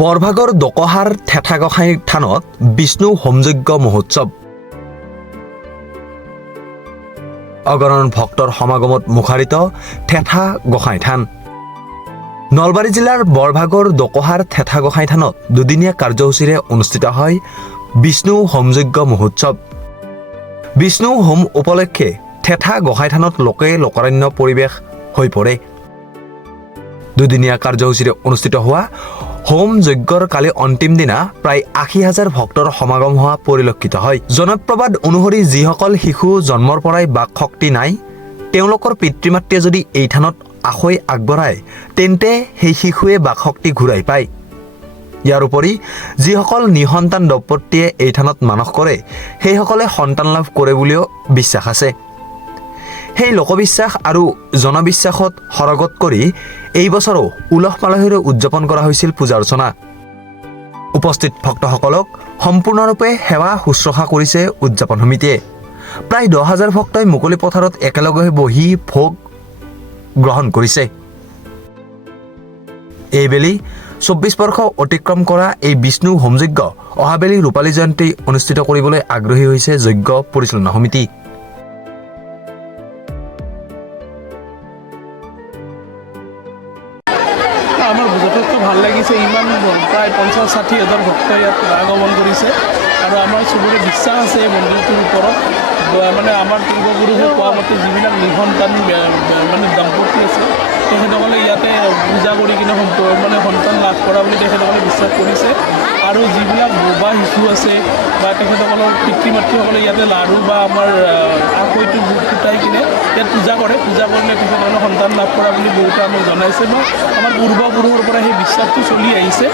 বৰভাগৰ দকহাৰ থেথাগোসাঁই থানত বিষ্ণু হোমযজ্ঞ মহোৎসৱ। অগণন ভক্তৰ সমাগমত মুখাৰিত থেথা গোসাঁই থান। নলবাৰী জিলাৰ বৰভাগৰ দকহাৰ থেথা গোসাঁই থানত দুদিনীয়া কাৰ্যসূচীৰে অনুষ্ঠিত হয় বিষ্ণু হোমযজ্ঞ মহোৎসৱ। বিষ্ণু হোম উপলক্ষে থেথা গোসাঁই থানত লোকে লোকাৰণ্য পৰিৱেশ হৈ পৰে। দুদিনীয়া কাৰ্যসূচীৰে অনুষ্ঠিত হোৱা হোম যজ্ঞৰ কালি অন্তিম দিনা প্ৰায় ৮০,০০০ ভক্তৰ সমাগম হোৱা পৰিলক্ষিত হয়। জনপ্ৰবাদ অনুসৰি যিসকল শিশু জন্মৰ পৰাই বাক শক্তি নাই, তেওঁলোকৰ পিতৃ মাতৃয়ে যদি এই থানত আখৈ আগবঢ়ায় তেন্তে সেই শিশুৱে বাক শক্তি ঘূৰাই পায়। ইয়াৰ উপৰি যিসকল নিসন্তান দম্পতীয়ে এই থানত মানস কৰে সেইসকলে সন্তান লাভ কৰে বুলিও বিশ্বাস আছে। সেই লোকবিশ্বাস আৰু জনবিশ্বাসত সৰগত কৰি এই বছৰো উলহ মালহেৰে উদযাপন কৰা হৈছিল পূজা অৰ্চনা। উপস্থিত ভক্তসকলক সম্পূৰ্ণৰূপে সেৱা শুশ্ৰূষা কৰিছে উদযাপন সমিতিয়ে। প্ৰায় 10,000 ভক্তই মুকলি পথাৰত একেলগে বহি ভোগ গ্ৰহণ কৰিছে। এইবেলি 24 বৰ্ষ অতিক্ৰম কৰা এই বিষ্ণু হোমযজ্ঞ অহাবেলি ৰূপালী জয়ন্তী অনুষ্ঠিত কৰিবলৈ আগ্ৰহী হৈছে যজ্ঞ পৰিচালনা সমিতি। আমাৰ যথেষ্ট ভাল লাগিছে। ইমান প্ৰায় 50-60,000 ভক্ত ইয়াত আগমন কৰিছে আৰু আমাৰ চবৰে বিশ্বাস আছে এই মন্দিৰটোৰ ওপৰত। মানে আমাৰ পূৰ্বপুৰুষে কোৱা মতে যিবিলাক নিসন্তান মানে দম্পতি আছে তেখেতসকলে ইয়াতে পূজা কৰি কিনে সন্তান লাভ কৰা বুলি তেখেতসকলে বিশ্বাস কৰিছে। আৰু যিবিলাক বোবা শিশু আছে বা তেখেতসকলৰ পিতৃ মাতৃসকলে ইয়াতে লাড়ু বা আমাৰ আখৈটো ফুটাই কিনে ইয়াত পূজা কৰে। পূজা কৰিলে তেখেতসকলে সন্তান লাভ কৰা বুলি বহুতে আমাক জনাইছে বা আমাৰ পূৰ্বপুৰুষৰ পৰা সেই বিশ্বাসটো চলি আহিছে।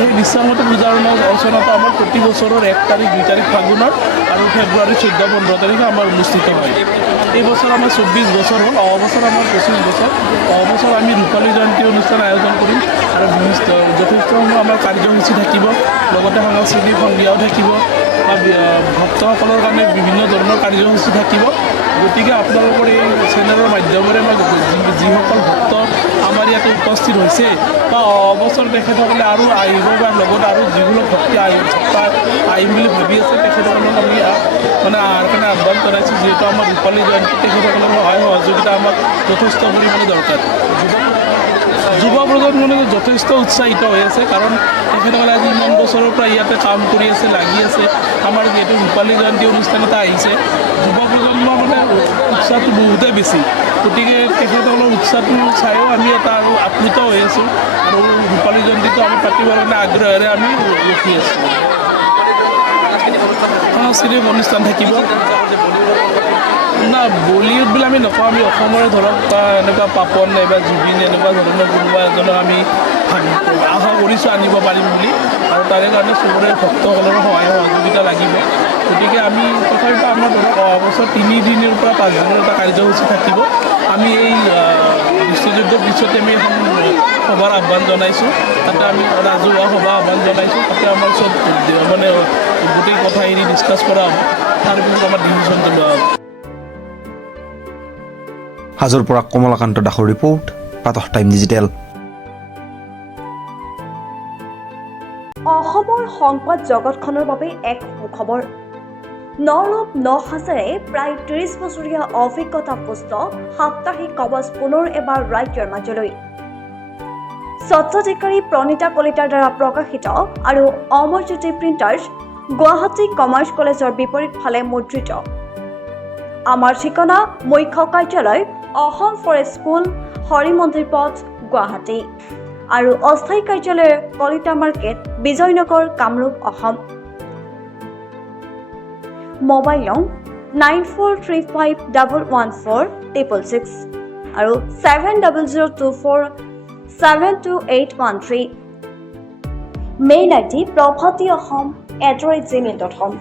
সেই বিশ্বাসমতে পূজা অৰ্চনাটো আমাৰ প্ৰতি বছৰৰ 1 তাৰিখ 2 তাৰিখ ফাগুনৰ আৰু ফেব্ৰুৱাৰী 14-15 তাৰিখে আমাৰ অনুষ্ঠিত হয়। এই বছৰ আমাৰ 24 বছৰ হ'ল, অহা বছৰ আমাৰ 25 বছৰ। অহা বছৰ আমি ৰূপালী জয়ন্তী অনুষ্ঠান আয়োজন কৰিম আৰু যথেষ্টসমূহ আমাৰ কাৰ্যসূচী থাকিব, লগতে সাংস্কৃতিক সন্ধিয়াও থাকিব বা ভক্তসকলৰ কাৰণে বিভিন্ন ধৰণৰ কাৰ্যসূচী থাকিব। গতিকে আপোনালোকৰ এই চেনেলৰ মাধ্যমেৰে মই যিসকল ভক্ত আমাৰ ইয়াতে উপস্থিত হৈছে বা অবছৰ তেখেতসকলে আৰু আহিব বা লগত আৰু যিকোনো ভক্তি আহিম বুলি ভাবি আছে তেখেতসকলক আমি মানে আহাৰ কাৰণে আহ্বান জনাইছোঁ। যিহেতু আমাৰ ৰূপালী জয়ন্তী তেখেতসকলৰ সহায় সহযোগিতা আমাক যথেষ্ট পৰিমাণে দৰকাৰ। যুৱ প্ৰজন্ম যথেষ্ট উৎসাহিত হৈ আছে, কাৰণ তেখেতসকলে আজি ইমান বছৰৰ পৰা ইয়াতে কাম কৰি আছে, লাগি আছে। আমাৰ যিহেতু ৰূপালী জয়ন্তী অনুষ্ঠান এটা আহিছে, যুৱ প্ৰজন্ম মানে উৎসাহটো বহুতেই বেছি। গতিকে তেখেতসকলৰ উৎসাহটো চাইও আমি এটা আৰু আপ্লুত হৈ আছোঁ আৰু ৰূপালী জয়ন্তীটো আমি পাতিবৰ কাৰণে আগ্ৰহেৰে আমি ৰখি আছোঁ। সাংস্কৃতিক অনুষ্ঠান থাকিব না, বলিউড বুলি আমি নকওঁ। আমি অসমৰে ধৰক বা এনেকুৱা পাপন নাইবা জুবিন এনেকুৱা ধৰণৰ কোনোবা এজনক আমি আশা কৰিছোঁ আনিব পাৰিম বুলি, আৰু তাৰে কাৰণে চবৰে ভক্তসকলৰ সহায় সহযোগিতা লাগিব। গতিকে আমি তথাপিতো আমাৰ ধৰক অহা বছৰ 3 দিনৰ পৰা 5 দিনৰ এটা কাৰ্যসূচী থাকিব। আমি এই বিশ্বযুদ্ধৰ পিছতে আমি এখন সভাৰ আহ্বান জনাইছোঁ, তাতে আমি ৰাজহুৱা সভা আহ্বান জনাইছোঁ। তাতে আমাৰ চব মানে গোটেই কথাখিনি ডিছকাছ কৰা হ'ব, তাৰপিছত আমাৰ ডিচিশ্যন লোৱা হ'ব। হাজোৰ পৰা কমলাকান্ত দাসৰ ৰিপৰ্ট, প্ৰাতঃ টাইম ডিজিটেল। অসমৰ সংবাদ জগতখনৰ বাবে এক সুখবৰ। নৰূপ নসাজেৰে প্ৰায় 30 বছৰীয়া অভিজ্ঞতা পুষ্ট সাপ্তাহিক কবচ পুনৰ এবাৰ ৰাজ্যৰ মাজলৈ। স্বত্বাধিকাৰী প্ৰণীতা কলিতাৰ দ্বাৰা প্ৰকাশিত আৰু অমৰজ্যোতি প্ৰিণ্টাৰ্ছ, গুৱাহাটী কমাৰ্চ কলেজৰ বিপৰীত ফালে মুদ্ৰিত। আমাৰ ঠিকনা মুখ্য কাৰ্যালয় অসম ফৰেষ্ট স্কুল, হৰি মন্দিৰ পথ, গুৱাহাটী আৰু অস্থায়ী কাৰ্যালয় কলিতা মাৰ্কেট, বিজয়নগৰ, কামৰূপ, অসম। মোবাইল নং 9435114666 আৰু 7024722813। Mail ID probhatiahom@gmail.com।